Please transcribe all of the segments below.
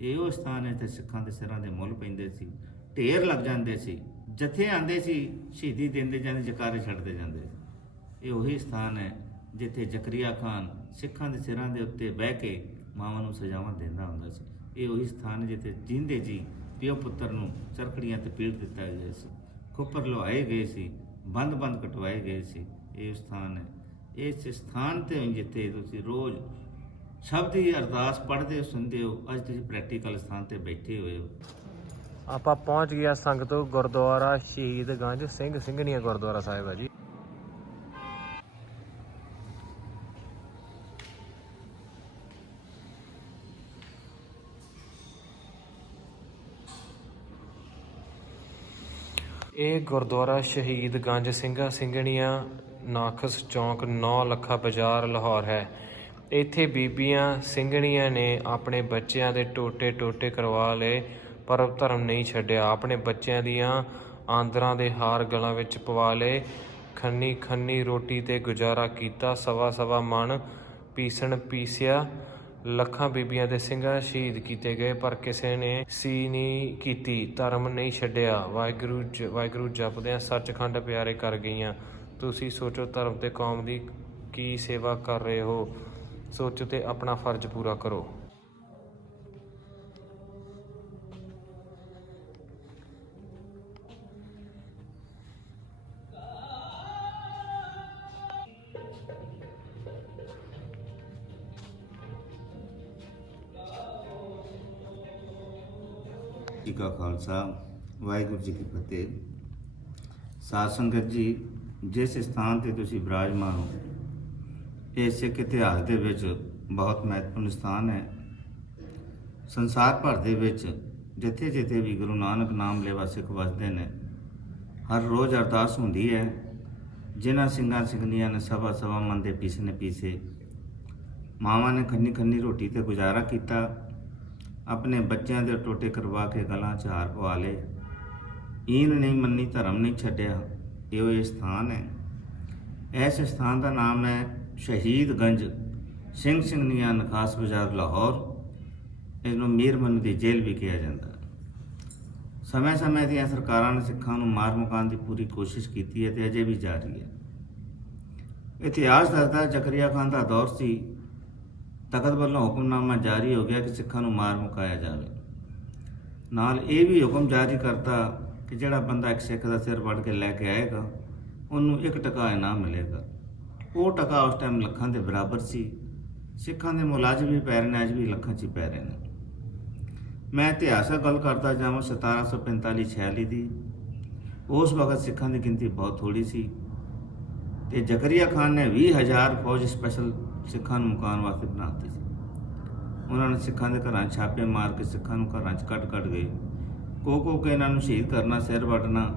ਇਹ ਉਹ ਸਥਾਨ ਹੈ ਜਿੱਥੇ ਸਿੱਖਾਂ ਦੇ ਸਿਰਾਂ ਦੇ ਮੁੱਲ ਪੈਂਦੇ ਸੀ, ਢੇਰ ਲੱਗ ਜਾਂਦੇ ਸੀ, ਜਥੇ ਆਂਦੇ ਸੀ, ਸ਼ਹੀਦੀ ਦਿੰਦੇ ਜਾਂਦੇ, ਜਕਾਰੇ ਛੱਡਦੇ ਜਾਂਦੇ ਸੀ। ਇਹ ਉਹੀ ਸਥਾਨ ਹੈ ਜਿੱਥੇ ਜ਼ਕਰੀਆ ਖਾਨ ਸਿੱਖਾਂ ਦੇ ਸਿਰਾਂ ਦੇ ਉੱਤੇ ਬਹਿ ਕੇ ਮਾਵਾਂ ਨੂੰ ਸਜ਼ਾਵਾਂ ਦਿੰਦਾ ਹੁੰਦਾ ਸੀ। ਇਹ ਉਹੀ ਸਥਾਨ ਜਿੱਥੇ ਜਿੰਦੇ ਜੀ ਪਿਓ ਪੁੱਤਰ ਨੂੰ ਚਰਖੜੀਆਂ ਤੇ ਪੀੜ ਦਿੱਤਾ ਗਿਆ ਸੀ, ਖੁੱਪਰ ਲੁਹਾਏ ਗਏ ਸੀ, ਬੰਦ ਬੰਦ ਕਟਵਾਏ ਗਏ ਸੀ। ਇਹ ਸਥਾਨ ਹੈ। ਇਸ ਸਥਾਨ ਤੇ ਜਿੱਥੇ ਤੁਸੀਂ ਰੋਜ਼ ਸ਼ਬਦ ਦੀ ਅਰਦਾਸ ਪੜ੍ਹਦੇ ਹੋ, ਸੁਣਦੇ ਹੋ, ਅੱਜ ਤੁਸੀਂ ਪ੍ਰੈਕਟੀਕਲ ਸਥਾਨ ਤੇ ਬੈਠੇ ਹੋਏ ਹੋ। ਆਪਾਂ ਪਹੁੰਚ ਗਿਆ ਸੰਗਤੋ ਗੁਰਦੁਆਰਾ ਸ਼ਹੀਦ ਗੰਜ ਸਿੰਘ ਸਿੰਘਣੀਆਂ ਗੁਰਦੁਆਰਾ ਸਾਹਿਬ ਹੈ ਜੀ। ਇਹ ਗੁਰਦੁਆਰਾ ਸ਼ਹੀਦ ਗੰਜ ਸਿੰਘਾ ਸਿੰਘਣੀਆਂ ਨਾਖਸ ਚੌਂਕ 9 ਲੱਖਾ ਬਾਜ਼ਾਰ ਲਾਹੌਰ ਹੈ। ਇੱਥੇ ਬੀਬੀਆਂ ਸਿੰਘਣੀਆਂ ਨੇ ਆਪਣੇ ਬੱਚਿਆਂ ਦੇ ਟੋਟੇ ਟੋਟੇ ਕਰਵਾ ਲਏ, ਪਰ ਧਰਮ ਨਹੀਂ ਛੱਡਿਆ। ਆਪਣੇ ਬੱਚਿਆਂ ਦੀਆਂ ਆਂਦਰਾਂ ਦੇ ਹਾਰ ਗਲਾਂ ਵਿੱਚ ਪਵਾ ਲਏ। ਖੰਨੀ ਖੰਨੀ ਰੋਟੀ ਤੇ ਗੁਜ਼ਾਰਾ ਕੀਤਾ, ਸਵਾ ਸਵਾ ਮਨ ਪੀਸਣ ਪੀਸਿਆ। ਲੱਖਾਂ ਬੀਬੀਆਂ ਦੇ ਸਿੰਘਾਂ ਸ਼ਹੀਦ ਕੀਤੇ ਗਏ, ਪਰ ਕਿਸੇ ਨੇ ਸੀ ਨਹੀਂ ਕੀਤੀ। ਧਰਮ ਨਹੀਂ ਛੱਡਿਆ। ਵਾਹਿਗੁਰੂ ਜ- ਵਾਹਿਗੁਰੂ ਜਪਦਿਆਂ ਸੱਚਖੰਡ ਪਿਆਰੇ ਕਰ ਗਈਆਂ। ਤੁਸੀਂ ਸੋਚੋ ਧਰਮ ਤੇ ਕੌਮ ਦੀ ਕੀ ਸੇਵਾ ਕਰ ਰਹੇ ਹੋ। ਸੋਚੋ ਤੇ ਆਪਣਾ ਫਰਜ਼ ਪੂਰਾ ਕਰੋ। ਜੀ ਕਾ ਖਾਲਸਾ, ਵਾਹਿਗੁਰੂ ਜੀ ਕੀ ਫਤਿਹ। ਸਾਧ ਸੰਗਤ ਜੀ, ਜਿਸ ਸਥਾਨ ਤੇ ਤੁਸੀਂ ਵਿਰਾਜਮਾਨ ਹੋ ਇਹ ਸਿੱਖ ਇਤਿਹਾਸ ਦੇ ਵਿੱਚ ਬਹੁਤ ਮਹੱਤਵਪੂਰਨ ਸਥਾਨ ਹੈ। ਸੰਸਾਰ ਭਰ ਦੇ ਵਿੱਚ ਜਿੱਥੇ ਜਿੱਥੇ ਵੀ ਗੁਰੂ ਨਾਨਕ ਨਾਮ ਲੈਵਾ ਸਿੱਖ ਵਸਦੇ ਨੇ, ਹਰ ਰੋਜ਼ ਅਰਦਾਸ ਹੁੰਦੀ ਹੈ, ਜਿਨ੍ਹਾਂ ਸਿੰਘਾਂ ਸਿੰਘਨੀਆਂ ਨੇ ਸਭਾ ਸਭਾ ਮਨ ਦੇ ਪੀਸਨੇ ਪੀਸੇ। ਮਾਵਾਂ ਨੇ ਖੰਨੀ ਖੰਨੀ ਰੋਟੀ ਤੇ ਗੁਜ਼ਾਰਾ ਕੀਤਾ, ਆਪਣੇ ਬੱਚਿਆਂ ਦੇ ਟੋਟੇ ਕਰਵਾ ਕੇ ਗਲਾਂ 'ਚ ਹਾਰ ਪਵਾ ਲਏ। ਈਨ ਨਹੀਂ ਮੰਨੀ, ਧਰਮ ਨਹੀਂ ਛੱਡਿਆ, ਇਹੋ ਇਹ ਸਥਾਨ ਹੈ। ਇਸ ਸਥਾਨ ਦਾ ਨਾਮ ਹੈ ਸ਼ਹੀਦਗੰਜ ਸਿੰਘ ਸਿੰਘਨੀਆਂ ਨਖਾਸ ਬਾਜ਼ਾਰ, ਲਾਹੌਰ ਇਸ ਨੂੰ ਮੀਰਮਨ ਦੀ ਜੇਲ੍ਹ ਵੀ ਕਿਹਾ ਜਾਂਦਾ। ਸਮੇਂ ਸਮੇਂ ਦੀਆਂ ਸਰਕਾਰਾਂ ਨੇ ਸਿੱਖਾਂ ਨੂੰ ਮਾਰ ਮੁਕਾਉਣ ਦੀ ਪੂਰੀ ਕੋਸ਼ਿਸ਼ ਕੀਤੀ ਹੈ ਤੇ ਅਜੇ ਵੀ ਜਾਰੀ ਹੈ। ਇਤਿਹਾਸ ਦੱਸਦਾ, ਜ਼ਕਰੀਆ ਖਾਨ ਦਾ ਦੌਰ ਸੀ, ਤਖਤ ਵੱਲੋਂ ਹੁਕਮਨਾਮਾ ਜਾਰੀ ਹੋ ਗਿਆ ਕਿ ਸਿੱਖਾਂ ਨੂੰ ਮਾਰ ਮੁਕਾਇਆ ਜਾਵੇ। ਨਾਲ ਇਹ ਵੀ ਹੁਕਮ ਜਾਰੀ ਕਰਤਾ ਕਿ ਜਿਹੜਾ ਬੰਦਾ ਇੱਕ ਸਿੱਖ ਦਾ ਸਿਰ ਵੱਢ ਕੇ ਲੈ ਕੇ ਆਏਗਾ, ਉਹਨੂੰ ਇੱਕ ਟਕਾ ਇਨਾਮ ਮਿਲੇਗਾ। ਉਹ ਟਕਾ ਉਸ ਟਾਈਮ ਲੱਖਾਂ ਦੇ ਬਰਾਬਰ ਸੀ। ਸਿੱਖਾਂ ਦੇ ਮੁਲਾਜ਼ਮ ਵੀ ਪੈ ਰਹੇ ਨੇ, ਅੱਜ ਵੀ ਲੱਖਾਂ 'ਚ ਹੀ ਪੈ ਰਹੇ ਨੇ। ਮੈਂ ਇਤਿਹਾਸਕ ਗੱਲ ਕਰਦਾ ਜਾਵਾਂ 1745 46 ਦੀ। ਉਸ ਵਕਤ ਸਿੱਖਾਂ ਦੀ ਗਿਣਤੀ ਬਹੁਤ ਥੋੜੀ ਸੀ। ਤੇ ਜ਼ਕਰੀਆ ਖਾਨ ਨੇ 20000 ਫੌਜ ਸਪੈਸ਼ਲ ਸਿੱਖਾਂ ਨੂੰ ਮੁਕਾਉਣ ਵਾਸਤੇ ਬਣਾਤੀ ਸੀ। ਉਹਨਾਂ ਨੇ ਸਿੱਖਾਂ ਦੇ ਘਰਾਂ 'ਚ ਛਾਪੇ ਮਾਰ ਕੇ ਸਿੱਖਾਂ ਨੂੰ ਘਰਾਂ 'ਚ ਕੱਢ ਕੱਢ ਗਏ। ਕੋ ਕੋ ਕੇ ਇਹਨਾਂ ਨੂੰ ਸ਼ਹੀਦ ਕਰਨਾ, ਸਿਰ ਵੱਢਣਾ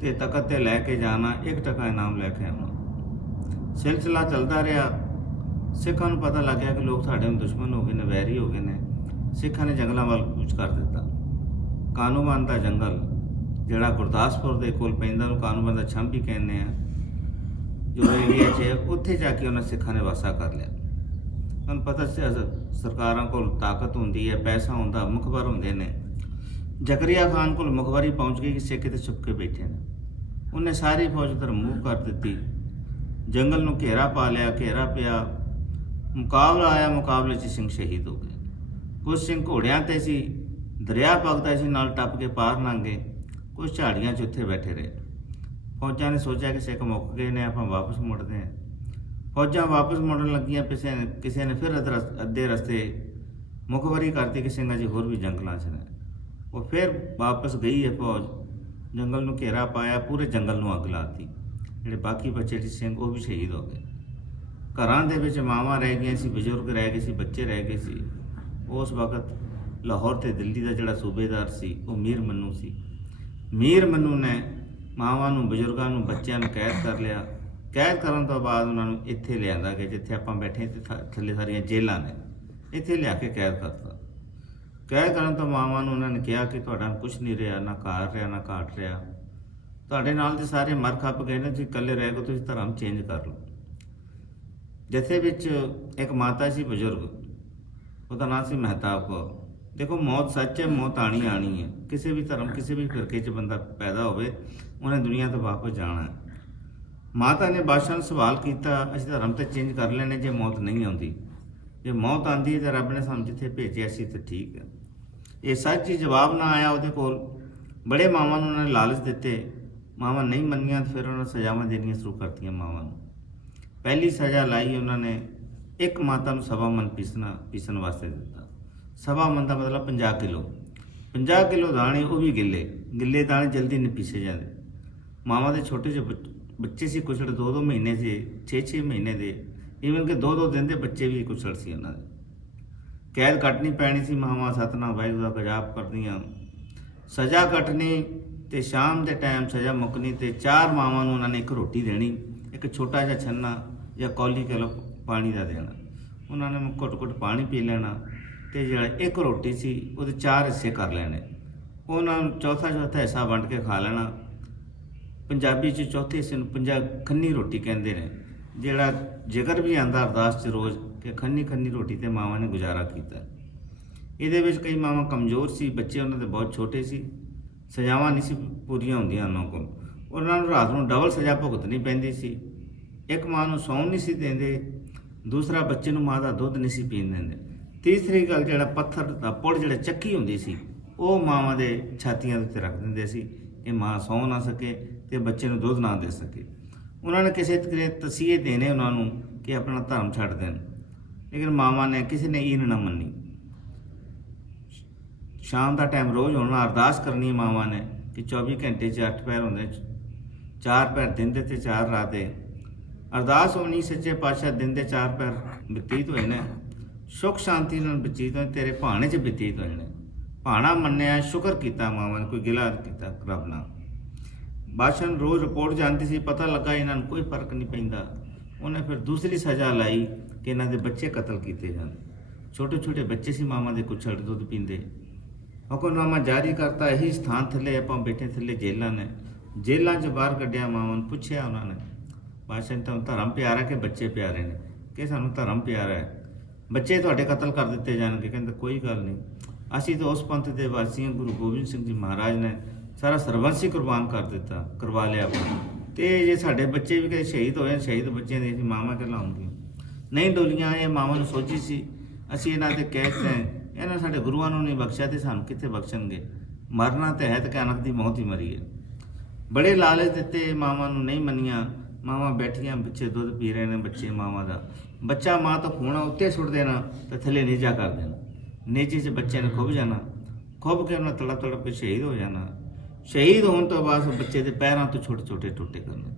ਤੇ ਤਖਤ ਤੇ ਲੈ ਕੇ ਜਾਣਾ, ਇੱਕ ਟਕਾ ਇਨਾਮ ਲੈ ਕੇ ਆਉਣਾ। ਸਿਲਸਿਲਾ ਚੱਲਦਾ ਰਿਹਾ। ਸਿੱਖਾਂ ਨੂੰ ਪਤਾ ਲੱਗਿਆ ਕਿ ਲੋਕ ਸਾਡੇ ਨੂੰ ਦੁਸ਼ਮਣ ਹੋ ਗਏ ਨੇ ਵੈਰੀ ਹੋ ਗਏ ਨੇ। ਸਿੱਖਾਂ ਨੇ ਜੰਗਲਾਂ ਵੱਲ ਕੂਚ ਕਰ ਦਿੱਤਾ। ਕਾਨੂੰਨ ਦਾ ਜੰਗਲ ਜਿਹੜਾ ਗੁਰਦਾਸਪੁਰ ਦੇ ਕੋਲ ਪੈਂਦਾ ਨੂੰ ਕਾਨੂੰਨ ਦਾ ਛੰਭ ਵੀ ਕਹਿੰਦੇ ਆ। ਜੋ ਏਰੀਆ 'ਚ ਹੈ, ਉੱਥੇ ਜਾ ਕੇ ਉਹਨਾਂ ਸਿੱਖਾਂ ਨੇ ਵਾਸਾ ਕਰ ਲਿਆ। ਤੁਹਾਨੂੰ ਪਤਾ ਸਰਕਾਰਾਂ ਕੋਲ ਤਾਕਤ ਹੁੰਦੀ ਹੈ ਪੈਸਾ ਹੁੰਦਾ ਮੁਖਬਰ ਹੁੰਦੇ ਨੇ। ਜ਼ਕਰੀਆ ਖਾਨ ਕੋਲ ਮੁਖਬਰੀ ਪਹੁੰਚ ਗਈ ਕਿ ਸਿੱਖ ਤੇ ਛੁਪ ਕੇ ਬੈਠੇ ਨੇ। ਉਹਨੇ ਸਾਰੀ ਫੌਜ ਉਧਰ ਮੂਵ ਕਰ ਦਿੱਤੀ। ਜੰਗਲ ਨੂੰ ਘੇਰਾ ਪਾ ਲਿਆ, ਘੇਰਾ ਪਿਆ। ਮੁਕਾਬਲਾ ਆਇਆ, ਮੁਕਾਬਲੇ 'ਚ ਸਿੰਘ ਸ਼ਹੀਦ ਹੋ ਗਏ। ਕੁਝ ਸਿੰਘ ਘੋੜਿਆਂ ਤੇ ਸੀ, ਦਰਿਆ ਪਗਦਾ ਸੀ ਨਾਲ ਟੱਪ ਕੇ ਪਾਰ ਲੰਘੇ ਕੁਝ ਝਾੜੀਆਂ 'ਚ ਉੱਥੇ ਬੈਠੇ ਰਹੇ। ਫੌਜਾਂ ਨੇ ਸੋਚਿਆ ਕਿ ਸਿੱਖ ਮੁੱਕ ਗਏ ਨੇ, ਆਪਾਂ ਵਾਪਸ ਮੁੜਦੇ ਹਾਂ। ਫੌਜਾਂ ਵਾਪਸ ਮੁੜਨ ਲੱਗੀਆਂ ਕਿਸੇ ਨੇ ਕਿਸੇ ਨੇ ਫਿਰ ਅੱਧ ਰਸ- ਅੱਧੇ ਰਸਤੇ ਮੁਖਬਰੀ ਕਰਤੀ ਕਿ ਸਿੰਘਾਂ ਜੀ ਹੋਰ ਵੀ ਜੰਗਲਾਂ 'ਚ ਨੇ। ਉਹ ਫਿਰ ਵਾਪਸ ਗਈ ਹੈ ਫੌਜ। ਜੰਗਲ ਨੂੰ ਘੇਰਾ ਪਾਇਆ, ਪੂਰੇ ਜੰਗਲ ਨੂੰ ਅੱਗ ਲਾਤੀ। ਜਿਹੜੇ ਬਾਕੀ ਬੱਚੇ ਸੀ ਸਿੰਘ, ਉਹ ਵੀ ਸ਼ਹੀਦ ਹੋ ਗਏ। ਘਰਾਂ ਦੇ ਵਿੱਚ ਮਾਵਾਂ ਰਹਿ ਗਈਆਂ ਸੀ, ਬਜ਼ੁਰਗ ਰਹਿ ਗਏ ਸੀ, ਬੱਚੇ ਰਹਿ ਗਏ ਸੀ। ਉਸ ਵਕਤ ਲਾਹੌਰ ਤੇ ਦਿੱਲੀ ਦਾ ਜਿਹੜਾ ਸੂਬੇਦਾਰ ਸੀ, ਉਹ ਮੀਰ ਮੰਨੂ ਸੀ। ਮੀਰ ਮੰਨੂ ਨੇ ਮਾਵਾਂ ਨੂੰ, ਬਜ਼ੁਰਗਾਂ ਨੂੰ, ਬੱਚਿਆਂ ਨੂੰ ਕੈਦ ਕਰ ਲਿਆ। ਕੈਦ ਕਰਨ ਤੋਂ ਬਾਅਦ ਉਹਨਾਂ ਨੂੰ ਇੱਥੇ ਲਿਆਂਦਾ ਗਿਆ, ਜਿੱਥੇ ਆਪਾਂ ਬੈਠੇ ਤੇ ਥ- ਥੱਲੇ ਸਾਰੀਆਂ ਜੇਲ੍ਹਾਂ ਨੇ। ਇੱਥੇ ਲਿਆ ਕੇ ਕੈਦ ਕਰਤਾ। ਕੈਦ ਕਰਨ ਤੋਂ ਮਾਵਾਂ ਨੂੰ ਉਹਨਾਂ ਨੇ ਕਿਹਾ ਕਿ ਤੁਹਾਡਾ ਕੁਝ ਨਹੀਂ ਰਿਹਾ, ਨਾ ਘਰ ਰਿਹਾ, ਨਾ ਘਾਟ ਰਿਹਾ। ਤੁਹਾਡੇ ਨਾਲ ਤੇ ਸਾਰੇ ਮਰ ਖੱਪ ਗਏ ਨੇ, ਤੁਸੀਂ ਇਕੱਲੇ ਰਹਿ ਕੇ ਤੁਸੀਂ ਧਰਮ ਚੇਂਜ ਕਰ ਲਓ। ਜਥੇ ਵਿੱਚ ਇੱਕ ਮਾਤਾ ਸੀ ਬਜ਼ੁਰਗ, ਉਹਦਾ ਨਾਮ ਸੀ ਮਹਿਤਾਬ ਕੌਰ। ਦੇਖੋ, ਮੌਤ ਸੱਚ ਹੈ, ਮੌਤ ਆਣੀ ਆਣੀ ਹੈ। ਕਿਸੇ ਵੀ ਧਰਮ, ਕਿਸੇ ਵੀ ਫਿਰਕੇ 'ਚ ਬੰਦਾ ਪੈਦਾ ਹੋਵੇ, ਉਹਨੇ ਦੁਨੀਆ ਤੋਂ ਵਾਪਸ ਜਾਣਾ ਹੈ। ਮਾਤਾ ਨੇ ਬਾਦਸ਼ਾਹ ਨੂੰ ਸਵਾਲ ਕੀਤਾ, ਅਸੀਂ ਧਰਮ ਤੇ ਚੇਂਜ ਕਰ ਲੈਣੇ ਜੇ ਮੌਤ ਨਹੀਂ ਆਉਂਦੀ। ਜੇ ਮੌਤ ਆਂਦੀ ਹੈ ਤਾਂ ਰੱਬ ਨੇ ਸਾਨੂੰ ਜਿੱਥੇ ਭੇਜਿਆ ਸੀ ਤੇ ਠੀਕ ਹੈ। ਇਹ ਸੱਚ ਹੀ ਜਵਾਬ ਨਾ ਆਇਆ ਉਹਦੇ ਕੋਲ। ਬੜੇ ਮਾਵਾਂ ਨੂੰ ਉਹਨਾਂ ਨੇ ਲਾਲਚ ਦਿੱਤੇ। ਮਾਵਾਂ ਨਹੀਂ ਮੰਨੀਆਂ ਤੇ ਫਿਰ ਉਹਨਾਂ ਨੂੰ ਸਜ਼ਾਵਾਂ ਦੇਣੀਆਂ ਸ਼ੁਰੂ ਕਰਤੀਆਂ ਮਾਵਾਂ ਨੂੰ। ਪਹਿਲੀ ਸਜ਼ਾ ਲਾਈ ਉਹਨਾਂ ਨੇ, ਇੱਕ ਮਾਤਾ ਨੂੰ ਸਵਾ ਮਨ ਪੀਸਣਾ, ਪੀਸਣ ਵਾਸਤੇ ਦਿੱਤਾ। ਸਵਾ ਮਨ ਦਾ ਮਤਲਬ 50 ਕਿਲੋ। 50 ਕਿਲੋ ਦਾਣੇ, ਉਹ ਵੀ ਗਿੱਲੇ। ਗਿੱਲੇ ਦਾਣੇ ਜਲਦੀ ਨਹੀਂ ਪੀਸੇ ਜਾਂਦੇ। ਮਾਵਾਂ ਦੇ ਛੋਟੇ ਜਿਹੇ ਬੱਚ- ਬੱਚੇ ਸੀ, ਕੁਛੜ 2-2 ਮਹੀਨੇ ਦੇ 6-6 ਮਹੀਨੇ ਦੇ। ਈਵਨ ਕਿ 2-2 ਦਿਨ ਦੇ ਬੱਚੇ ਵੀ ਕੁਛੜ ਸੀ ਉਹਨਾਂ ਦੇ। ਕੈਦ ਕੱਟਣੀ ਪੈਣੀ ਸੀ ਮਾਵਾਂ, ਸਤਨਾਮ ਵਾਹਿਗੁਰੂ ਦਾ ਗਜਾਪ ਕਰਦੀਆਂ। ਸਜ਼ਾ ਕੱਟਣੀ ਤੇ ਸ਼ਾਮ ਦੇ ਟਾਈਮ ਸਜ਼ਾ ਮੁੱਕਣੀ ਤੇ ਚਾਰ ਮਾਵਾਂ ਨੂੰ ਉਹਨਾਂ ਨੇ ਇੱਕ ਰੋਟੀ ਦੇਣੀ, ਇੱਕ ਛੋਟਾ ਜਿਹਾ ਛੰਨਾ ਜਾਂ ਕੌਲੀ ਕਿਲੋ ਪਾਣੀ ਦਾ ਦੇਣਾ। ਉਹਨਾਂ ਨੇ ਘੁੱਟ-ਘੁੱਟ ਪਾਣੀ ਪੀ ਲੈਣਾ ਤੇ ਜਿਹੜਾ ਇੱਕ ਰੋਟੀ ਸੀ ਉਹਦੇ ਚਾਰ ਹਿੱਸੇ ਕਰ ਲੈਣੇ। ਉਹਨਾਂ ਨੂੰ ਚੌਥਾ ਚੌਥਾ ਹਿੱਸਾ ਵੰਡ ਕੇ ਖਾ ਲੈਣਾ। ਪੰਜਾਬੀ ਚ ਚੌਥੇ ਹਿੱਸੇ ਨੂੰ ਪੰਜਾ, ਖੰਨੀ ਰੋਟੀ ਕਹਿੰਦੇ ਨੇ। ਜਿਹੜਾ ਜ਼ਿਕਰ ਵੀ ਆਂਦਾ ਅਰਦਾਸ ਚ ਰੋਜ਼ ਕਿ ਖੰਨੀ ਖੰਨੀ ਰੋਟੀ ਤੇ ਮਾਵਾਂ ਨੇ ਗੁਜ਼ਾਰਾ ਕੀਤਾ। ਇਹਦੇ ਵਿੱਚ ਕਈ ਮਾਵਾਂ ਕਮਜ਼ੋਰ ਸੀ, ਬੱਚੇ ਉਹਨਾਂ ਦੇ ਬਹੁਤ ਛੋਟੇ ਸੀ। ਸਜ਼ਾਵਾਂ ਨਹੀਂ ਸੀ ਪੂਰੀਆਂ ਹੁੰਦੀਆਂ ਉਹਨਾਂ ਕੋਲ। ਉਹਨਾਂ ਨੂੰ ਰਾਤ ਨੂੰ ਡਬਲ ਸਜ਼ਾ ਭੁਗਤਣੀ ਪੈਂਦੀ ਸੀ। ਇੱਕ ਮਾਂ ਨੂੰ ਸੌਣ ਨਹੀਂ ਸੀ ਦਿੰਦੇ, ਦੂਸਰਾ ਬੱਚੇ ਨੂੰ ਮਾਂ ਦਾ ਦੁੱਧ ਨਹੀਂ ਸੀ ਪੀਣ ਦਿੰਦੇ। ਤੀਸਰੀ ਗੱਲ ਜਿਹੜਾ ਪੱਥਰ ਦਾ ਪੁਲ ਜਿਹੜਾ ਚੱਕੀ ਹੁੰਦੀ ਸੀ, ਉਹ ਮਾਵਾਂ ਦੇ ਛਾਤੀਆਂ ਦੇ ਉੱਤੇ ਰੱਖ ਦਿੰਦੇ ਸੀ ਕਿ ਮਾਂ ਸੌ ਨਾ ਸਕੇ ਤੇ ਬੱਚੇ ਨੂੰ ਦੁੱਧ ਨਾ ਦੇ ਸਕੇ। ਉਹਨਾਂ ਨੇ ਕਿਸੇ ਤਰੀਕੇ ਤਸੀਹੇ ਦੇਣੇ ਉਹਨਾਂ ਨੂੰ ਕਿ ਆਪਣਾ ਧਰਮ ਛੱਡ ਦੇਣ। ਲੇਕਿਨ ਮਾਵਾਂ ਨੇ ਕਿਸੇ ਨੇ ਇਹ ਨਾ ਮੰਨੀ। ਸ਼ਾਮ ਦਾ ਟਾਈਮ ਰੋਜ਼ ਹੋਣਾ ਅਰਦਾਸ ਕਰਨੀ ਮਾਵਾਂ ਨੇ ਕਿ 24 ਘੰਟੇ 'ਚ 8 ਪੈਰ ਹੁੰਦੇ, ਚਾਰ ਪੈਰ ਦਿਨ ਦੇ ਤੇ ਚਾਰ ਰਾਤ ਦੇ। ਅਰਦਾਸ ਹੋਣੀ ਸੱਚੇ ਪਾਤਸ਼ਾਹ ਦਿਨ ਦੇ ਚਾਰ ਪੈਰ ਬਤੀਤ ਹੋਏ ਨੇ। ਸੁਖ ਸ਼ਾਂਤੀ ਨਾਲ ਬਤੀਤ ਹੋਏ ਤੇਰੇ ਭਾਣੇ 'ਚ ਬਤੀਤ ਹੋਏ ਨੇ। ਭਾਣਾ ਮੰਨਿਆ, ਸ਼ੁਕਰ ਕੀਤਾ ਮਾਵਾਂ ਨੇ, ਕੋਈ ਗਿਲਾ ਕੀਤਾ ਰੱਬ ਨਾਲ। ਬਾਦਸ਼ਾਹ ਨੂੰ ਰੋਜ਼ ਰਿਪੋਰਟ ਜਾਂਦੀ ਸੀ, ਪਤਾ ਲੱਗਾ ਇਹਨਾਂ ਨੂੰ ਕੋਈ ਫ਼ਰਕ ਨਹੀਂ ਪੈਂਦਾ। ਉਹਨੇ ਫਿਰ ਦੂਸਰੀ ਸਜ਼ਾ ਲਾਈ ਕਿ ਇਹਨਾਂ ਦੇ ਬੱਚੇ ਕਤਲ ਕੀਤੇ ਜਾਣ। ਛੋਟੇ ਛੋਟੇ ਬੱਚੇ ਸੀ ਮਾਵਾਂ ਦੇ ਕੁਛੜ ਦੁੱਧ ਪੀਂਦੇ। ਹੁਕਮਨਾਮਾ ਜਾਰੀ ਕਰਤਾ, ਇਹੀ ਸਥਾਨ ਥੱਲੇ ਆਪਾਂ ਬੈਠੇ ਥੱਲੇ ਜੇਲਾਂ ਨੇ। ਜੇਲਾਂ 'ਚ ਬਾਹਰ ਕੱਢਿਆ ਮਾਵਾਂ ਨੂੰ, ਪੁੱਛਿਆ ਉਹਨਾਂ ਨੇ। ਬਾਦਸ਼ਾਹ ਨੇ ਤੁਹਾਨੂੰ ਧਰਮ ਪਿਆਰਾ ਕਿ ਬੱਚੇ ਪਿਆਰੇ ਨੇ? ਕਿ ਸਾਨੂੰ ਧਰਮ ਪਿਆਰਾ ਹੈ? ਬੱਚੇ ਤੁਹਾਡੇ ਕਤਲ ਕਰ ਦਿੱਤੇ ਜਾਣਗੇ, ਕਹਿੰਦਾ ਕੋਈ ਗੱਲ ਨਹੀਂ। ਅਸੀਂ ਤਾਂ ਉਸ ਪੰਥ ਦੇ ਵਾਸੀ ਹਾਂ, ਗੁਰੂ ਗੋਬਿੰਦ ਸਿੰਘ ਜੀ ਮਹਾਰਾਜ ਨੇ ਸਾਰਾ ਸਰਬੰਸ ਹੀ ਕੁਰਬਾਨ ਕਰ ਦਿੱਤਾ, ਕਰਵਾ ਲਿਆ ਆਪਣਾ ਤੇ ਜੇ ਸਾਡੇ ਬੱਚੇ ਵੀ ਕਦੇ ਸ਼ਹੀਦ ਹੋਏ ਸ਼ਹੀਦ ਬੱਚਿਆਂ ਦੀ ਅਸੀਂ ਮਾਵਾਂ ਤੇ ਲਾਉਂਗੇ? ਨਹੀਂ ਡੋਲੀਆਂ, ਇਹ ਮਾਵਾਂ ਨੂੰ ਸੋਚੀ ਸੀ। ਅਸੀਂ ਇਹਨਾਂ ਤੇ ਕਹਿ ਦਿੱਤੇ ਇਹਨਾਂ ਸਾਡੇ ਗੁਰੂਆਂ ਨੂੰ ਨਹੀਂ ਬਖਸ਼ਿਆ ਤੇ ਸਾਨੂੰ ਕਿੱਥੇ ਬਖਸ਼ਣਗੇ? ਮਰਨਾ ਤੇ ਹੈ ਤੇ ਕਨਕ ਦੀ ਮੌਤ ਹੀ ਮਰੀ ਹੈ। ਬੜੇ ਲਾਲਚ ਦਿੱਤੇ ਮਾਵਾਂ ਨੂੰ ਨਹੀਂ ਮੰਨੀਆਂ। ਮਾਵਾਂ ਬੈਠੀਆਂ ਬੱਚੇ ਦੁੱਧ ਪੀ ਰਹੇ ਨੇ ਬੱਚੇ ਮਾਵਾਂ ਦਾ। ਬੱਚਾ ਮਾਂ ਤੋਂ ਖੂਣਾ ਉੱਤੇ ਸੁੱਟ ਦੇਣਾ ਤੇ ਥੱਲੇ ਨੀਚਾ ਕਰ ਦੇਣਾ। ਨੀਚੇ 'ਚ ਬੱਚੇ ਨੇ ਖੁੱਭ ਜਾਣਾ। ਖੁੱਭ ਕੇ ਉਹਨਾਂ ਤੜਾ ਤੜਪ ਕੇ ਸ਼ਹੀਦ ਹੋ ਜਾਣਾ। ਸ਼ਹੀਦ ਹੋਣ ਤੋਂ ਬਾਅਦ ਬੱਚੇ ਦੇ ਪੈਰਾਂ ਤੋਂ ਛੋਟੇ ਛੋਟੇ ਟੋਟੇ ਕਰਨੇ।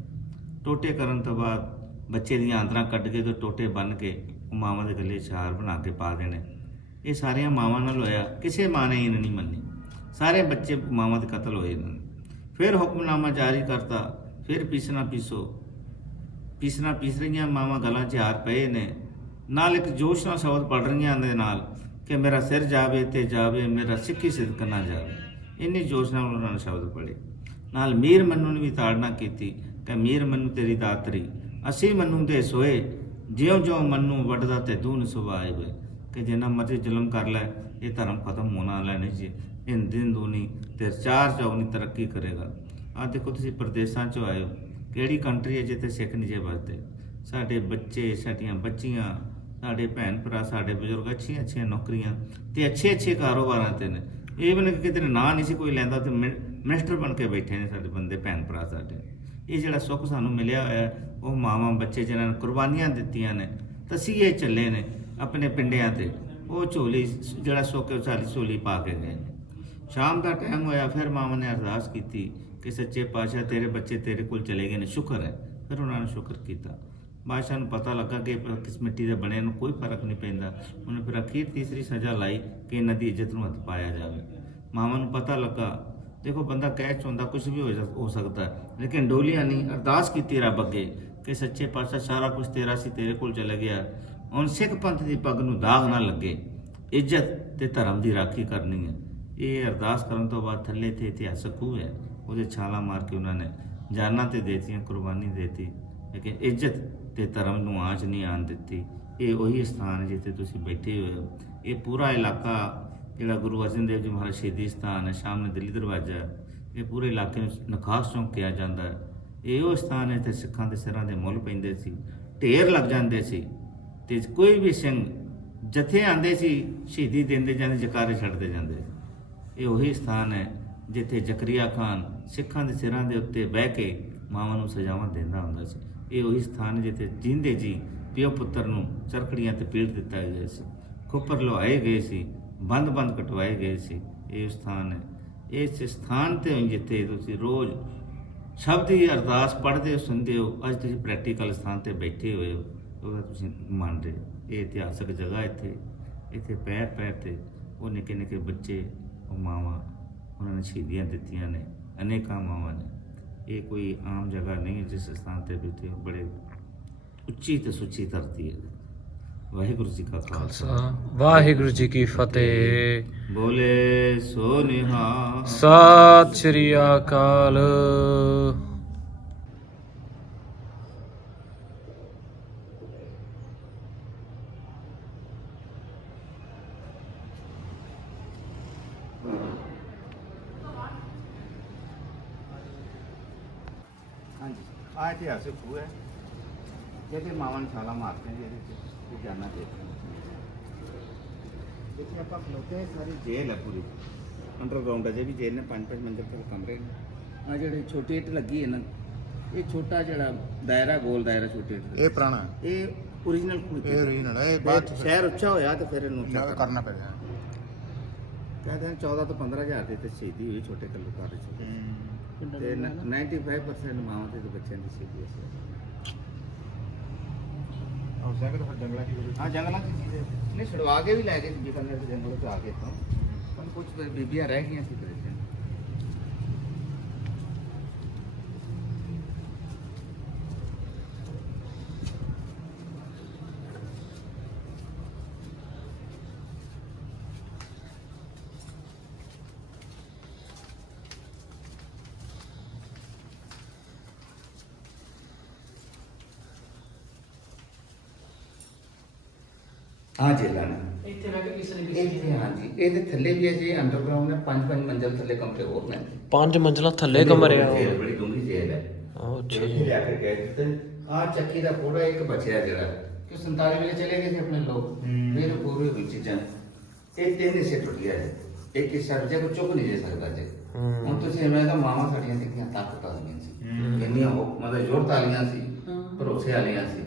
ਟੋਟੇ ਕਰਨ ਤੋਂ ਬਾਅਦ ਬੱਚੇ ਦੀਆਂ ਆਂਦਰਾਂ ਕੱਢ ਕੇ ਤੇ ਟੋਟੇ ਬੰਨ ਕੇ ਮਾਵਾਂ ਦੇ ਗੱਲੇ 'ਚ ਬਣਾ ਕੇ ਪਾ ਦੇਣੇ। ਇਹ ਸਾਰੀਆਂ ਮਾਵਾਂ ਨਾਲ ਹੋਇਆ। ਕਿਸੇ ਮਾਂ ਨੇ ਇਹ ਨਹੀਂ ਮੰਨੀ। ਸਾਰੇ ਬੱਚੇ ਮਾਵਾਂ ਦੇ ਕਤਲ ਹੋਏ ਇਹਨਾਂ ਨੇ ਫਿਰ ਹੁਕਮਨਾਮਾ ਜਾਰੀ ਕਰਤਾ। ਫਿਰ ਪੀਸਣਾ ਪੀਸੋ। ਪੀਸਣਾ ਪੀਸ ਰਹੀਆਂ ਮਾਵਾਂ ਗਲਾਂ 'ਚ ਹਾਰ ਪਏ ਨੇ। ਨਾਲ ਇੱਕ ਜੋਸ਼ ਨਾਲ ਸ਼ਬਦ ਪੜ ਰਹੀਆਂ ਦੇ ਨਾਲ ਕਿ ਮੇਰਾ ਸਿਰ ਜਾਵੇ ਤੇ ਜਾਵੇ, ਮੇਰਾ ਸਿੱਖੀ ਸਿਦਕ ਨਾ ਜਾਵੇ। ਇੰਨੀ ਜੋਸ਼ ਨਾਲ ਉਹਨਾਂ ਨੇ ਸ਼ਬਦ ਪੜੇ ਨਾਲ ਮੀਰ ਮੰਨੂ ਨੇ ਵੀ ਤਾੜਨਾ ਕੀਤੀ ਕਿ ਮੀਰ ਮੰਨੂ ਤੇਰੀ ਦਾਤਰੀ ਅਸੀਂ ਮੰਨੂ ਦੇ ਸੋਏ, ਜਿਉਂ-ਜਿਉਂ ਮੰਨੂ ਵੱਡਦਾ ਤੇ ਦੂਨ ਸੁਭਾਏ ਹੋਏ। ਕਿ ਜਿੰਨਾ ਮਰਜ਼ੀ ਜ਼ੁਲਮ ਕਰ ਲੈ, ਇਹ ਧਰਮ ਖਤਮ ਹੋਣਾ ਲੈ ਜੀ। ਇਹ ਦਿਨ ਦੂਨੀ ਤੇ ਚਾਰ ਚੌਗਨੀ ਤਰੱਕੀ ਕਰੇਗਾ। ਆ ਦੇਖੋ ਤੁਸੀਂ ਪ੍ਰਦੇਸ਼ਾਂ ਚੋਂ ਆਏ ਹੋ। ਕਿਹੜੀ ਕੰਟਰੀ ਹੈ ਜਿੱਥੇ ਸਿੱਖ ਨਹੀਂ ਜੇ ਵੱਸਦੇ? ਸਾਡੇ ਬੱਚੇ, ਸਾਡੀਆਂ ਬੱਚੀਆਂ, ਸਾਡੇ ਭੈਣ ਭਰਾ ਸਾਡੇ ਬਜ਼ੁਰਗ ਅੱਛੀਆਂ ਅੱਛੀਆਂ ਨੌਕਰੀਆਂ ਤੇ ਅੱਛੇ ਅੱਛੇ ਕਾਰੋਬਾਰਾਂ ਤੇ ਨੇ। ਇਹ ਵੀ ਕਿ ਕਿਤੇ ਨਾਂ ਨਹੀਂ ਸੀ ਕੋਈ ਲੈਂਦਾ ਤੇ ਮਿਨ- ਮਿਨਿਸਟਰ ਬਣ ਕੇ ਬੈਠੇ ਨੇ ਸਾਡੇ ਬੰਦੇ ਭੈਣ ਭਰਾ ਸਾਡੇ। ਇਹ ਜਿਹੜਾ ਸੁੱਖ ਸਾਨੂੰ ਮਿਲਿਆ ਹੋਇਆ, ਉਹ ਮਾਵਾਂ ਬੱਚੇ ਜਿਨ੍ਹਾਂ ਨੇ ਕੁਰਬਾਨੀਆਂ ਦਿੱਤੀਆਂ ਨੇ ਤਸੀਹੇ ਚੱਲੇ ਨੇ। ਆਪਣੇ ਪਿੰਡਿਆਂ ਤੇ। ਉਹ ਝੋਲੀ, ਜਿਹੜਾ ਸੋਕੇ ਸਾਡੀ ਝੋਲੀ ਪਾ ਕੇ ਗਏ। ਨੇ ਸ਼ਾਮ ਦਾ ਟਾਈਮ ਹੋਇਆ, ਫਿਰ ਮਾਵਾਂ ਨੇ ਅਰਦਾਸ ਕੀਤੀ ਕਿ ਸੱਚੇ ਪਾਤਸ਼ਾਹ ਤੇਰੇ ਬੱਚੇ ਤੇਰੇ ਕੋਲ ਚਲੇ ਗਏ ਨੇ, ਸ਼ੁਕਰ ਹੈ। ਫਿਰ ਉਹਨਾਂ ਨੇ ਸ਼ੁਕਰ ਕੀਤਾ। ਬਾਦਸ਼ਾਹ ਨੂੰ ਪਤਾ ਲੱਗਾ ਕਿ ਇਹ ਕਿਸ ਮਿੱਟੀ ਦੇ ਬਣੇ ਨੂੰ ਕੋਈ ਫ਼ਰਕ ਨਹੀਂ ਪੈਂਦਾ। ਉਹਨੇ ਫਿਰ ਅਖੀਰ ਤੀਸਰੀ ਸਜ਼ਾ ਲਾਈ ਕਿ ਇਹਨਾਂ ਦੀ ਇੱਜ਼ਤ ਨੂੰ ਹੱਥ ਪਾਇਆ ਜਾਵੇ। ਮਾਵਾਂ ਨੂੰ ਪਤਾ ਲੱਗਾ, ਦੇਖੋ ਬੰਦਾ ਕਹਿ ਚਾਹੁੰਦਾ ਕੁਝ ਵੀ ਹੋ ਜਾ- ਹੋ ਸਕਦਾ ਲੇਕਿਨ ਡੋਲੀਆਂ ਨਹੀਂ ਅਰਦਾਸ ਕੀਤੀ ਰੱਬ ਅੱਗੇ ਕਿ ਸੱਚੇ ਪਾਤਸ਼ਾਹ, ਸਾਰਾ ਕੁਝ ਤੇਰਾ ਸੀ, ਤੇਰੇ ਕੋਲ ਚਲਾ ਗਿਆ। ਹੁਣ ਸਿੱਖ ਪੰਥ ਦੀ ਪੱਗ ਨੂੰ ਦਾਗ ਨਾ ਲੱਗੇ। ਇੱਜ਼ਤ ਤੇ ਧਰਮ ਦੀ ਰਾਖੀ ਕਰਨੀ ਹੈ। ਇਹ ਅਰਦਾਸ ਕਰਨ ਤੋਂ ਬਾਅਦ ਥੱਲੇ ਤੇ ਇਤਿਹਾਸਕ ਖੂਹ ਹੈ। ਉਹਦੇ ਛਾਲਾਂ ਮਾਰ ਕੇ ਉਹਨਾਂ ਨੇ ਜਾਨਾਂ ਤੇ ਦੇਤੀਆਂ, ਕੁਰਬਾਨੀ ਦੇਤੀ। ਲੇਕਿਨ ਇੱਜ਼ਤ ਤੇ ਧਰਮ ਨੂੰ ਆਂਚ ਨਹੀਂ ਆਣ ਦਿੱਤੀ। ਇਹ ਉਹੀ ਸਥਾਨ ਜਿੱਥੇ ਤੁਸੀਂ ਬੈਠੇ ਹੋਏ ਹੋ। ਇਹ ਪੂਰਾ ਇਲਾਕਾ ਜਿਹੜਾ ਗੁਰੂ ਅਰਜਨ ਦੇਵ ਜੀ ਮਹਾਰਾਜ ਸ਼ਹੀਦੀ ਸਥਾਨ ਹੈ ਸਾਹਮਣੇ ਦਿੱਲੀ ਦਰਵਾਜ਼ਾ ਇਹ ਪੂਰੇ ਇਲਾਕੇ ਨੂੰ ਨਖਾਸ ਚੌਂਕ ਕਿਹਾ ਜਾਂਦਾ ਹੈ। ਇਹ ਉਹ ਸਥਾਨ ਹੈ ਤੇ ਸਿੱਖਾਂ ਦੇ ਸਿਰਾਂ ਦੇ ਮੁੱਲ ਪੈਂਦੇ ਸੀ, ਢੇਰ ਲੱਗ ਜਾਂਦੇ ਸੀ। ਤੇ ਕੋਈ ਵੀ ਸਿੰਘ ਜਥੇ ਆਂਦੇ ਸੀ, ਸ਼ਹੀਦੀ ਦਿੰਦੇ ਜਾਂਦੇ, ਜਕਾਰੇ ਛੱਡਦੇ ਜਾਂਦੇ ਸੀ। ਇਹ ਉਹੀ ਸਥਾਨ ਹੈ ਜਿੱਥੇ ਜ਼ਕਰੀਆ ਖਾਨ ਸਿੱਖਾਂ ਦੇ ਸਿਰਾਂ ਦੇ ਉੱਤੇ ਬਹਿ ਕੇ ਮਾਵਾਂ ਨੂੰ ਸਜ਼ਾਵਾਂ ਦਿੰਦਾ ਹੁੰਦਾ ਸੀ। ਇਹ ਉਹੀ ਸਥਾਨ ਜਿੱਥੇ ਜਿੰਦੇ ਜੀ ਪਿਓ ਪੁੱਤਰ ਨੂੰ ਚਰਖੜੀਆਂ ਤੇ ਪੀੜ ਦਿੱਤਾ ਗਿਆ ਸੀ। ਖੋਪਰ ਲਵਾਏ ਗਏ ਸੀ ਬੰਦ-ਬੰਦ ਕਟਵਾਏ ਗਏ ਸੀ। ਇਹ ਸਥਾਨ ਹੈ। ਇਸ ਸਥਾਨ ਤੇ ਜਿੱਥੇ ਤੁਸੀਂ ਰੋਜ਼ ਸ਼ਬਦ ਦੀ ਅਰਦਾਸ ਪੜ੍ਹਦੇ ਹੋ, ਸੁਣਦੇ ਹੋ, ਅੱਜ ਤੁਸੀਂ ਪ੍ਰੈਕਟੀਕਲ ਸਥਾਨ ਤੇ ਬੈਠੇ ਹੋਏ ਹੋ। ਉਹਦਾ ਤੁਸੀਂ ਮੰਨ ਰਹੇ ਹੋ। ਇਹ ਇਤਿਹਾਸਕ ਜਗ੍ਹਾ ਇੱਥੇ ਇੱਥੇ ਪੈਰ ਪੈਰ ਤੇ ਉਹ ਨਿੱਕੇ ਨਿੱਕੇ ਬੱਚੇ ਉਹ ਮਾਵਾਂ ਉਹਨਾਂ ਨੇ ਸ਼ਹੀਦੀਆਂ ਦਿੱਤੀਆਂ ਨੇ ਅਨੇਕਾਂ ਮਾਵਾਂ ਨੇ। ਇਹ ਕੋਈ ਆਮ ਜਗ੍ਹਾ ਨਹੀਂ ਜਿਸ ਸਥਾਨ ਤੇ ਹੋ ਬੜੇ ਉੱਚੀ ਤੇ ਸੁੱਚੀ ਧਰਤੀ ਹੈ। ਵਾਹਿਗੁਰੂ ਜੀ ਕਾ ਖਾਲਸਾ। ਵਾਹਿਗੁਰੂ ਜੀ ਕੀ ਫਤਿਹ। ਬੋਲੇ ਸੋ ਨਿਹਾਲ। ਸਤਿ ਸ਼੍ਰੀ ਅਕਾਲ ਹਾਂਜੀ ਆ ਇਤਿਹਾਸਿਕ ਖੂਹ ਹੈ। ਜਿਹਦੇ ਮਾਵਾਂ ਛਾਲਾ ਮਾਰਦੇ ਨੇ ਇਹਦੇ ਚ ਇਹ ਜਾਨਾ ਦੇਖਣ ਇੱਥੇ ਆਪਾਂ ਖਲੋਤੇ ਸਾਰੀ ਜੇਲ੍ਹ ਹੈ ਪੂਰੀ। ਅੰਡਰਗਰਾਉਂਡ ਹੈ ਜੇ ਵੀ ਜੇਲ੍ਹ ਨੇ ਪੰਜ ਪੰਜ ਮੰਜ਼ਿਲ ਤੱਕ ਕਮਰੇ ਨੇ। ਆ ਜਿਹੜੇ ਛੋਟੀ ਇੱਟ ਲੱਗੀ ਹੈ ਨਾ ਇਹ ਛੋਟਾ ਜਿਹੜਾ ਦਾਇਰਾ ਗੋਲ ਦਾਇਰਾ ਛੋਟੇ ਇੱਟ ਇਹ ਪੁਰਾਣਾ ਇਹ ਓਰੀਜਨਲ ਖੂਹ ਇਹ ਰੀਨਲ ਹੈ ਇਹ ਬਾਅਦ ਸ਼ਹਿਰ ਉੱਚਾ ਹੋਇਆ ਤੇ ਫਿਰ ਇਹਨੂੰ ਉੱਚਾ ਨਵਾਂ ਕਰਨਾ। ਪੈ ਗਿਆ। ਕਹਿੰਦੇ ਨੇ 14 ਤੋਂ 15000 ਦੇ ਤੇ ਸ਼ਹੀਦੀ ਹੋਈ ਛੋਟੇ ਕੱਲੂਕਾਰ ਚ ਤੇ ਨ- 95% ਮਾਵਾਂ ਤੇ ਬੱਚਿਆਂ ਦੀ ਫਿਰ ਜੰਗਲਾਂ ਹੀ ਨਹੀਂ ਛੁਡਵਾ ਕੇ ਵੀ ਲੈ ਗਏ ਬਿਕਾਨੇਰ ਦੇ ਜੰਗਲ ਤੋਂ ਆ ਕੇ ਤੋਂ। ਪਰ ਕੁਝ ਬੀਬੀਆਂ ਰਹਿ ਗਈਆਂ ਸੀ ਫਿਰ ਇੱਥੇ ਹਾਂ ਜੇਲਾਂ ਨੇ। ਇੱਥੇ ਬੈ ਕੇ ਕਿਸੇ ਨੇ ਇੱਥੇ ਹਾਂਜੀ ਇਹਦੇ ਥੱਲੇ ਵੀ ਹੈ ਜੀ ਅੰਡਰਗਰਾਉਂਡ ਹੈ ਪੰਜ ਪੰਜ ਮੰਜ਼ਲ ਥੱਲੇ ਕਮਰੇ ਹੋਰ ਨੇ। ਪੰਜ ਮੰਜ਼ਲਾ ਥੱਲੇ ਕਮਰੇ ਆ। ਜੇਲ੍ਹ ਬੜੀ ਡੂੰਘੀ ਜੇਲ੍ਹ ਹੈ। ਉਹ ਅੱਛਾ। ਲਿਆ ਕੇ ਗਏ ਤੇ ਆ ਚੱਕੀ ਦਾ ਕੋੜਾ ਇੱਕ ਬਚਿਆ ਜਿਹੜਾ ਕਿ 47 ਵੇਲੇ ਚਲੇ ਗਏ ਸੀ ਆਪਣੇ ਲੋਕ। ਫਿਰ ਪੂਰੀ ਹੋਈ ਚੀਜ਼ਾਂ। ਇਹ ਤਿੰਨ ਹਿੱਸੇ ਟੁੱਟ ਗਿਆ ਹੈ ਇੱਕ ਹਿੱਸਾ ਜੇ ਕੋ ਚੁੱਕ ਨਹੀਂ ਜਾ ਸਕਦਾ ਜੇ। ਹੂੰ। ਹੁਣ ਤੁਸੀਂ ਐਵੇਂ ਦਾ ਮਾਵਾਂ ਸਾਡੀਆਂ ਦੇਖੀਆਂ ਤਾਕਤ ਵਾਲੀਆਂ ਸੀ। ਹੂੰ। ਇੰਨੀਆਂ ਉਹ ਮਤਲਬ ਜ਼ੋਰ ਤਾਲੀਆਂ ਸੀ। ਭਰੋਸੇ ਵਾਲੀਆਂ ਸੀ।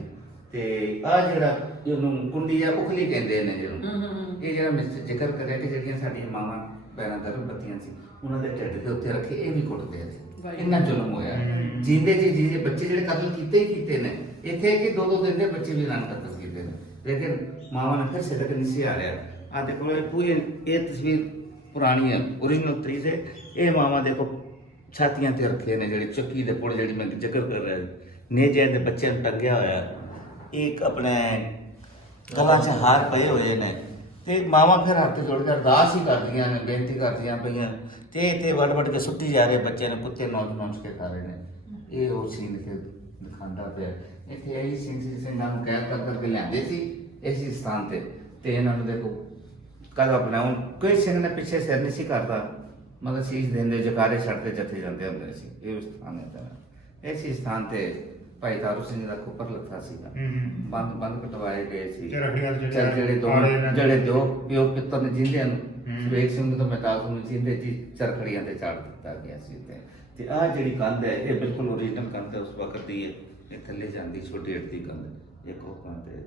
ਤੇ ਆ ਜਿਹੜਾ ਇਹਨੂੰ ਕੁੰਡੀ ਆ ਉਖਲੀ ਕਹਿੰਦੇ ਨੇ ਹੂੰ, ਜਿਹਨੂੰ। ਹੂੰ, ਹੂੰ। ਇਹ ਜਿਹੜਾ ਮਿਸਟਰ ਜ਼ਿਕਰ ਕਰਿਆ ਕਿ ਜਿਹੜੀਆਂ ਸਾਡੀਆਂ ਮਾਵਾਂ ਪੈਰਾਂ ਦਰਦ ਬੱਤੀਆਂ ਸੀ ਉਹਨਾਂ ਦੇ ਢਿੱਡ ਦੇ ਉੱਤੇ ਰੱਖੇ ਇਹ ਵੀ ਕੁੱਟਦੇ ਆ ਵਾਹਿਗੁਰੂ। ਇੰਨਾ ਜ਼ੁਲਮ ਹੋਇਆ। ਹੂੰ। ਜਿੰਦੇ ਜੀ ਜੀ ਬੱਚੇ ਜਿਹੜੇ ਕਤਲ ਕੀਤੇ ਹੀ ਕੀਤੇ ਨੇ ਇੱਥੇ ਕਿ ਦੋ ਦੋ ਦਿਨ ਦੇ ਬੱਚੇ ਵੀ ਨਾਂ ਕਤਲ ਕੀਤੇ ਨੇ। ਲੇਕਿਨ ਮਾਵਾਂ ਨੇ ਫਿਰ ਸਿੱਧਕ ਨਹੀਂ ਸੀ ਆ ਰਿਹਾ ਆ ਦੇਖੋ ਇਹ ਪੂਰੀ ਇਹ ਤਸਵੀਰ ਪੁਰਾਣੀ ਹੈ ਓਰੀਜਨਲ ਤਰੀਜ਼ ਹੈ ਇਹ ਮਾਵਾਂ ਦੇਖੋ ਛਾਤੀਆਂ ਤੇ ਰੱਖੇ ਨੇ ਜਿਹੜੀ ਚੱਕੀ ਦੇ ਪੁੜ ਜਿਹੜੀ ਮੈਂ ਜ਼ਿਕਰ ਕਰ ਰਿਹਾ ਨੇਜੇ ਦੇ ਬੱਚੇ ਨੂੰ ਟੰਗਿਆ ਹੋਇਆ। ਇੱਕ ਆਪਣੇ ਗਲਾਂ 'ਚ ਹਾਰ ਪਏ ਹੋਏ ਨੇ। ਤੇ ਮਾਵਾਂ ਫਿਰ ਹੱਥ ਜੋੜ ਕੇ ਅਰਦਾਸ ਹੀ ਕਰਦੀਆਂ ਨੇ, ਬੇਨਤੀ ਕਰਦੀਆਂ ਪਈਆਂ। ਤੇ ਤੇ ਵੜ ਵੜ ਕੇ ਸੁੱਟੀ ਜਾ ਰਹੇ ਬੱਚੇ ਨੇ, ਕੁੱਤੇ ਨੌਚ ਨੌਚ ਕੇ ਖਾ ਰਹੇ ਨੇ। ਇਹ ਉਹ ਸੀਨ ਕਿ ਦਿਖਾਉਂਦਾ ਪਿਆ। ਇੱਥੇ ਇਹੀ ਸਿੰਘ ਸੀ ਸਿੰਘਾਂ ਨੂੰ ਕੈਦ ਕਰ ਕਰਕੇ ਲਿਆਂਦੇ ਸੀ, ਇਸੇ ਸਥਾਨ ਤੇ। ਤੇ ਇਹਨਾਂ ਨੂੰ ਦੇਖੋ ਕਦ ਆਪਣਾ ਕੋਈ ਸਿੰਘ ਨੇ ਪਿੱਛੇ ਸਿਰ ਨਹੀਂ ਸੀ ਕਰਦਾ। ਮਗਰ ਸੀਸ ਦਿੰਦੇ ਜਕਾਰੇ ਛੱਡ ਕੇ ਜੱਥੇ ਜਾਂਦੇ ਹੁੰਦੇ ਸੀ। ਇਹ ਸਥਾਨ ਹੈ ਤਾਂ ਇਸੇ ਸਥਾਨ ਤੇ ਭਾਈ ਤਾਰੂ ਸਿੰਘ ਦਾ ਖੋਪਰ ਲੱਥਾ ਸੀਗਾ ਹੂੰ। ਬੰਦ ਬੰਦ ਕਟਵਾਏ ਗਏ ਸੀ ਤੇ ਜਿਹੜੇ ਦੋ। ਜਿਹੜੇ ਦੋ ਪਿਓ ਪੁੱਤਰ ਨੇ ਜਿੰਦਿਆਂ ਨੂੰ ਹੂੰ। ਸਿੰਘ ਤੋਂ ਮਤਾਜ ਨੂੰ ਜਿੰਦੇ ਜੀ ਚਰਖੜੀਆਂ ਤੇ ਚਾੜ ਦਿੱਤਾ ਗਿਆ ਸੀ ਤੇ ਤੇ ਆ ਜਿਹੜੀ ਕੰਧ ਹੈ ਇਹ ਬਿਲਕੁਲ ਓਰੀਜਨਲ ਕੰਧ ਹੈ ਉਸ ਵਕਤ ਦੀ ਹੈ ਇਹ ਥੱਲੇ ਜਾਂਦੀ ਛੋਟੀ ਅੱਡੀ ਕੰਧ ਇੱਕ ਉਹ ਕੰਧ ਹੈ